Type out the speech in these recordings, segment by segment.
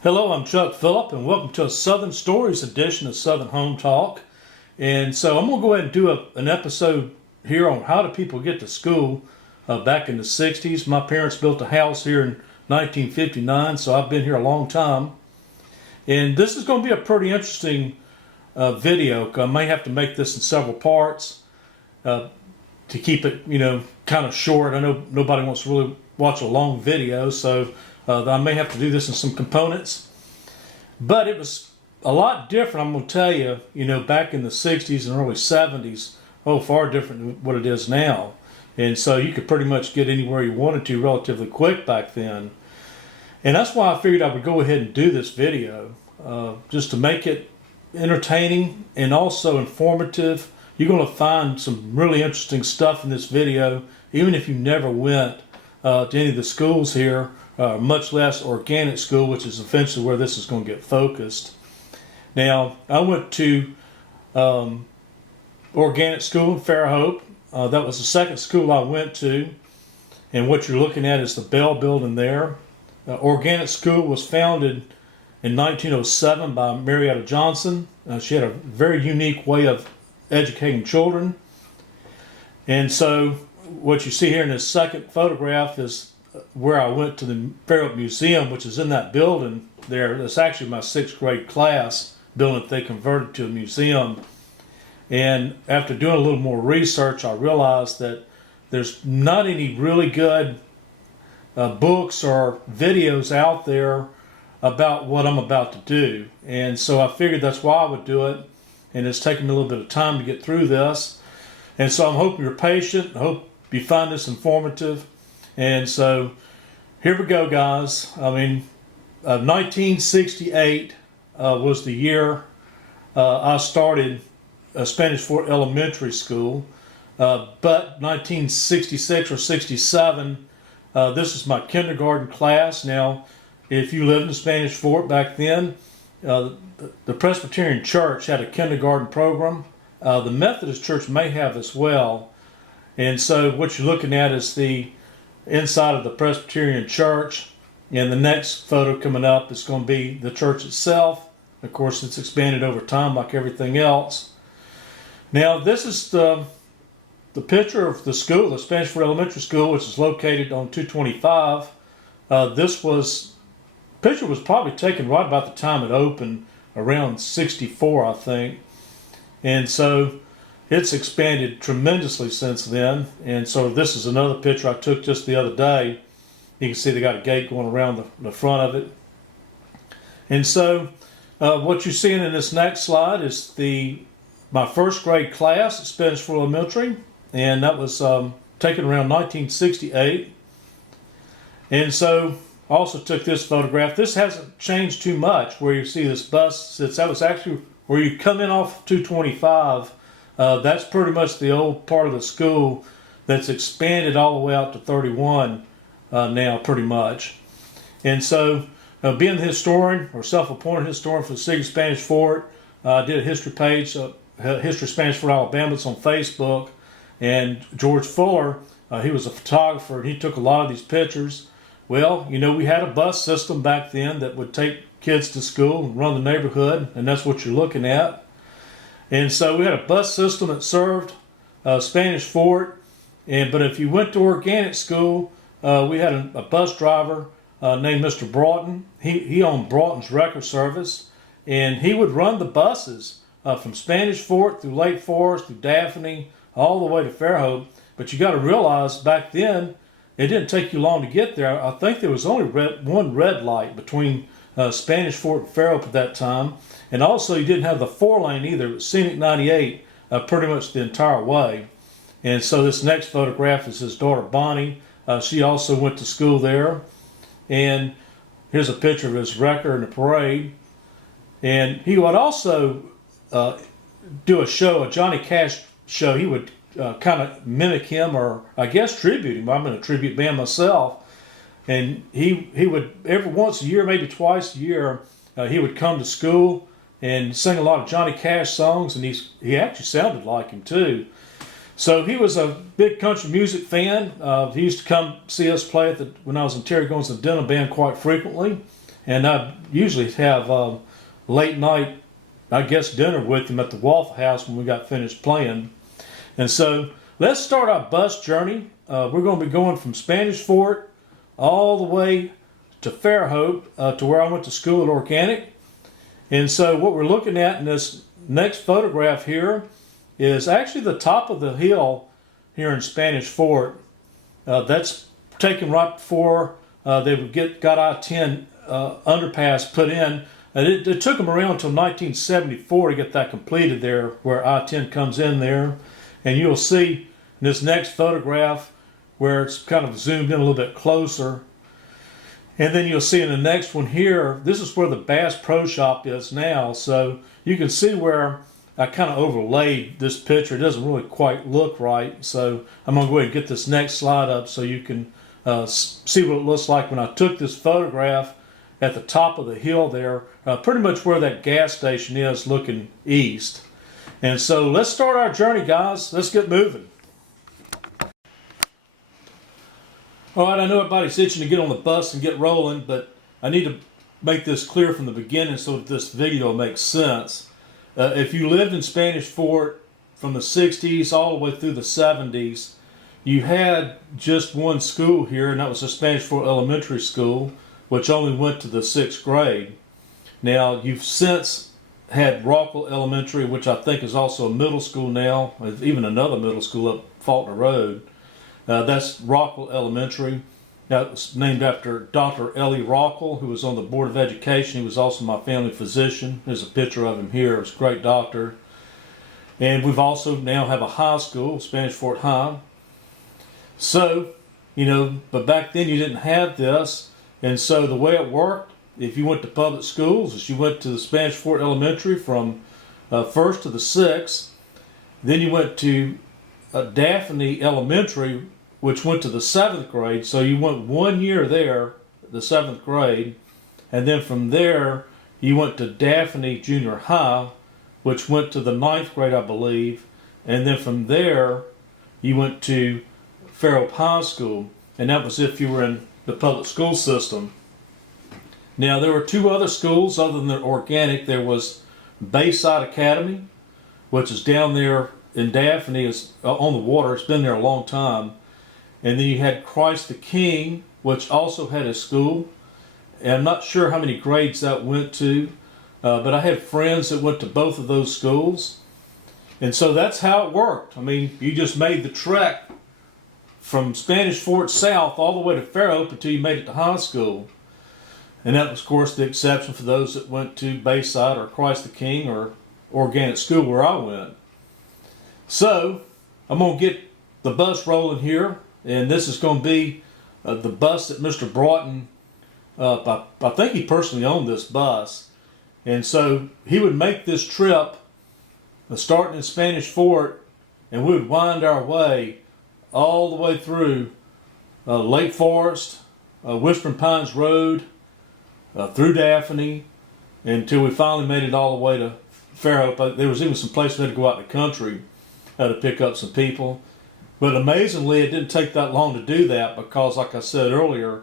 Hello, I'm Chuck Phillip, and welcome to a Southern Stories edition of Southern Home Talk. And so I'm going to go ahead and do an episode here on how do people get to school back in the 60s. My parents built a house here in 1959, so I've been here a long time. And this is going to be a pretty interesting video. I may have to make this in several parts to keep it, kind of short. I know nobody wants to really watch a long video, so I may have to do this in some components. But it was a lot different, I'm going to tell you, back in the 60s and early 70s. Oh, far different than what it is now. And so you could pretty much get anywhere you wanted to relatively quick back then. And that's why I figured I would go ahead and do this video, just to make it entertaining and also informative. You're going to find some really interesting stuff in this video, even if you never went to any of the schools here, much less organic school, which is eventually where this is going to get focused. Now, I went to organic school in Fairhope. That was the second school I went to, and what you're looking at is the Bell building there. Organic school was founded in 1907 by Marietta Johnson. She had a very unique way of educating children. And so what you see here in this second photograph is where I went to the Fairhope Museum, which is in that building there. That's actually my 6th grade class building that they converted to a museum. And after doing a little more research, I realized that there's not any really good books or videos out there about what I'm about to do. And so I figured that's why I would do it. And it's taken me a little bit of time to get through this. And so I'm hoping you're patient. I hope you find this informative. And so here we go, guys. 1968 was the year I started Spanish Fort Elementary School. But 1966 or 67, this is my kindergarten class. Now, if you lived in Spanish Fort back then, the Presbyterian Church had a kindergarten program. The Methodist Church may have as well. And so what you're looking at is the inside of the Presbyterian Church. And the next photo coming up is going to be the church itself. Of course, it's expanded over time like everything else. Now, this is the picture of the school, the Spanish Fort Elementary School, which is located on 225. Picture was probably taken right about the time it opened, around 64, I think. And so it's expanded tremendously since then. And so this is another picture I took just the other day. You can see they got a gate going around the front of it. And so what you're seeing in this next slide is my 1st grade class at Spanish Fort Elementary. And that was taken around 1968. And so I also took this photograph. This hasn't changed too much where you see this bus sits. That was actually where you come in off 225. That's pretty much the old part of the school that's expanded all the way out to 31 now, pretty much. And so, being the historian or self-appointed historian for the city of Spanish Fort, I did a history page, History of Spanish Fort, Alabama. It's on Facebook. And George Fuller, he was a photographer, and he took a lot of these pictures. Well, we had a bus system back then that would take kids to school and run the neighborhood, and that's what you're looking at. And so we had a bus system that served Spanish Fort. But if you went to organic school, we had a bus driver named Mr. Broughton. He owned Broughton's Record Service, and he would run the buses from Spanish Fort through Lake Forest, through Daphne, all the way to Fairhope. But you got to realize back then, it didn't take you long to get there. I think there was only one red light between Spanish Fort and Fairhope at that time. And also you didn't have the 4-lane either. It was Scenic 98 pretty much the entire way. And so this next photograph is his daughter Bonnie. She also went to school there. And here's a picture of his wrecker in the parade. And he would also do a show, a Johnny Cash show. He would kind of mimic him, or I guess tribute him. I'm in a tribute band myself. And he would, every once a year, maybe twice a year, he would come to school and sing a lot of Johnny Cash songs, and he actually sounded like him too. So he was a big country music fan. He used to come see us play when I was in Terry Goins' Denim Band quite frequently. and I usually have late night, I guess, dinner with him at the Waffle House when we got finished playing. And so let's start our bus journey. We're going to be going from Spanish Fort all the way to Fairhope, to where I went to school at Organic. And so what we're looking at in this next photograph here is actually the top of the hill here in Spanish Fort. That's taken right before they would got I-10 underpass put in. It took them around until 1974 to get that completed there, where I-10 comes in there. And you'll see in this next photograph where it's kind of zoomed in a little bit closer. And then you'll see in the next one here, this is where the Bass Pro Shop is now. So you can see where I kind of overlaid this picture. It doesn't really quite look right. So I'm going to go ahead and get this next slide up so you can see what it looks like when I took this photograph at the top of the hill there, pretty much where that gas station is looking east. And so let's start our journey, guys. Let's get moving. All right, I know everybody's itching to get on the bus and get rolling, but I need to make this clear from the beginning so that this video makes sense. If you lived in Spanish Fort from the 60s all the way through the 70s, you had just one school here, and that was the Spanish Fort Elementary School, which only went to the 6th grade. Now, you've since had Rockwell Elementary, which I think is also a middle school now, even another middle school up Faulkner Road. That's Rockwell Elementary. That was named after Dr. Ellie Rockwell, who was on the Board of Education. He was also my family physician. There's a picture of him here. He was a great doctor. And we've also now have a high school, Spanish Fort High. So, but back then you didn't have this. And so the way it worked, if you went to public schools, is you went to the Spanish Fort Elementary from 1st to the 6th. Then you went to Daphne Elementary, which went to the 7th grade. So you went 1 year there, the 7th grade. And then from there, you went to Daphne Junior High, which went to the 9th grade, I believe. And then from there, you went to Fairhope High School. And that was if you were in the public school system. Now, there were two other schools other than the Organic. There was Bayside Academy, which is down there in Daphne, is on the water. It's been there a long time. And then you had Christ the King, which also had a school. And I'm not sure how many grades that went to, but I had friends that went to both of those schools. And so that's how it worked. I mean, you just made the trek from Spanish Fort South all the way to Fairhope until you made it to high school. And that was, of course, the exception for those that went to Bayside or Christ the King or Organic School where I went. So I'm going to get the bus rolling here. And this is going to be the bus that Mr. Broughton, I think he personally owned this bus. And so he would make this trip starting in Spanish Fort, and we would wind our way all the way through Lake Forest, Whispering Pines Road, through Daphne, until we finally made it all the way to Fairhope. There was even some places we had to go out in the country to pick up some people. But amazingly, it didn't take that long to do that because, like I said earlier,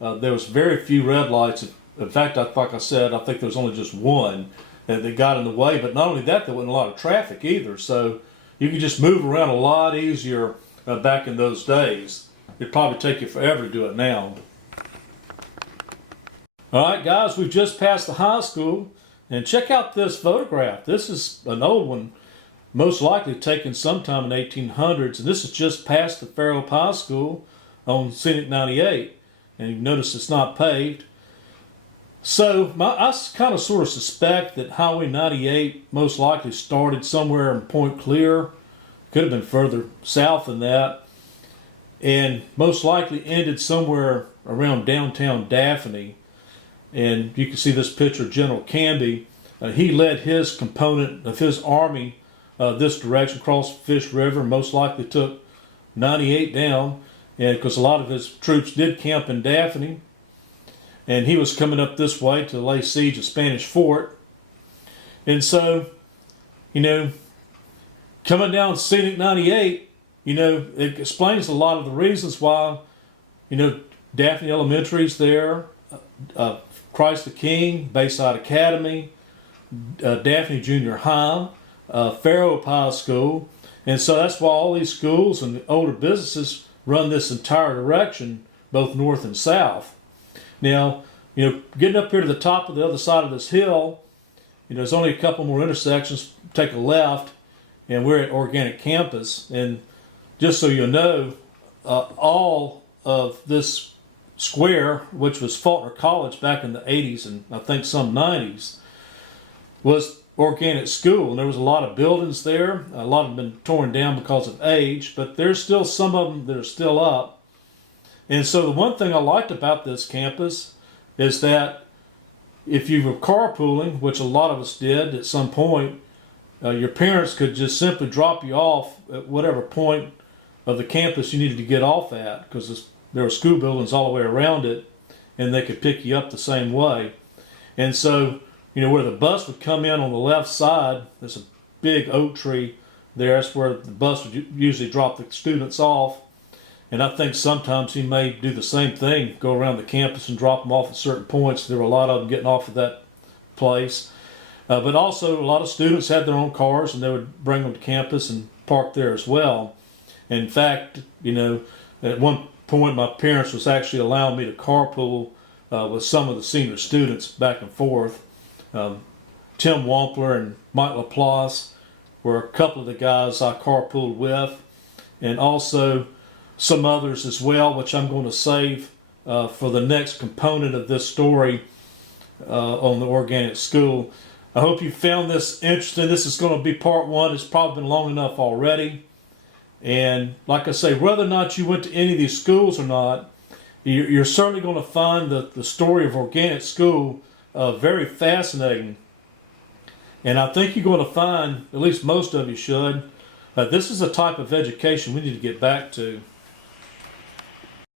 there was very few red lights. In fact, like I said, I think there was only just one that got in the way. But not only that, there wasn't a lot of traffic either. So you could just move around a lot easier back in those days. It'd probably take you forever to do it now. All right, guys, we've just passed the high school. And check out this photograph. This is an old one, most likely taken sometime in the 1800s, and this is just past the Fairhope High School on Scenic 98, and you notice it's not paved. So I kind of sort of suspect that Highway 98 most likely started somewhere in Point Clear, could have been further south than that, and most likely ended somewhere around downtown Daphne. And you can see this picture of General Canby. He led his component of his army this direction across Fish River, most likely took 98 down, and because a lot of his troops did camp in Daphne, and he was coming up this way to lay siege at Spanish Fort. And so, coming down Scenic 98, it explains a lot of the reasons why, Daphne Elementary's there, Christ the King, Bayside Academy, Daphne Junior High, Fairhope High School. And so that's why all these schools and the older businesses run this entire direction, both north and south. Now, getting up here to the top of the other side of this hill, there's only a couple more intersections. Take a left, and we're at Organic Campus. And just so you know, all of this square, which was Faulkner College back in the 80s and I think some 90s, was organic school. And there was a lot of buildings there. A lot have been torn down because of age, but there's still some of them that are still up. And so the one thing I liked about this campus is that if you were carpooling, which a lot of us did at some point, your parents could just simply drop you off at whatever point of the campus you needed to get off at, because there were school buildings all the way around it, and they could pick you up the same way. And so, where the bus would come in on the left side, there's a big oak tree there. That's where the bus would usually drop the students off. And I think sometimes he may do the same thing, go around the campus and drop them off at certain points. There were a lot of them getting off at that place. But also a lot of students had their own cars, and they would bring them to campus and park there as well. In fact, at one point my parents was actually allowing me to carpool with some of the senior students back and forth. Tim Wampler and Mike LaPlace were a couple of the guys I carpooled with, and also some others as well, which I'm going to save for the next component of this story on the organic school. I hope you found this interesting. This is going to be part one. It's probably been long enough already. And like I say, whether or not you went to any of these schools or not, you're certainly going to find the story of organic school very fascinating. And I think you're going to find, at least most of you should, this is a type of education we need to get back to.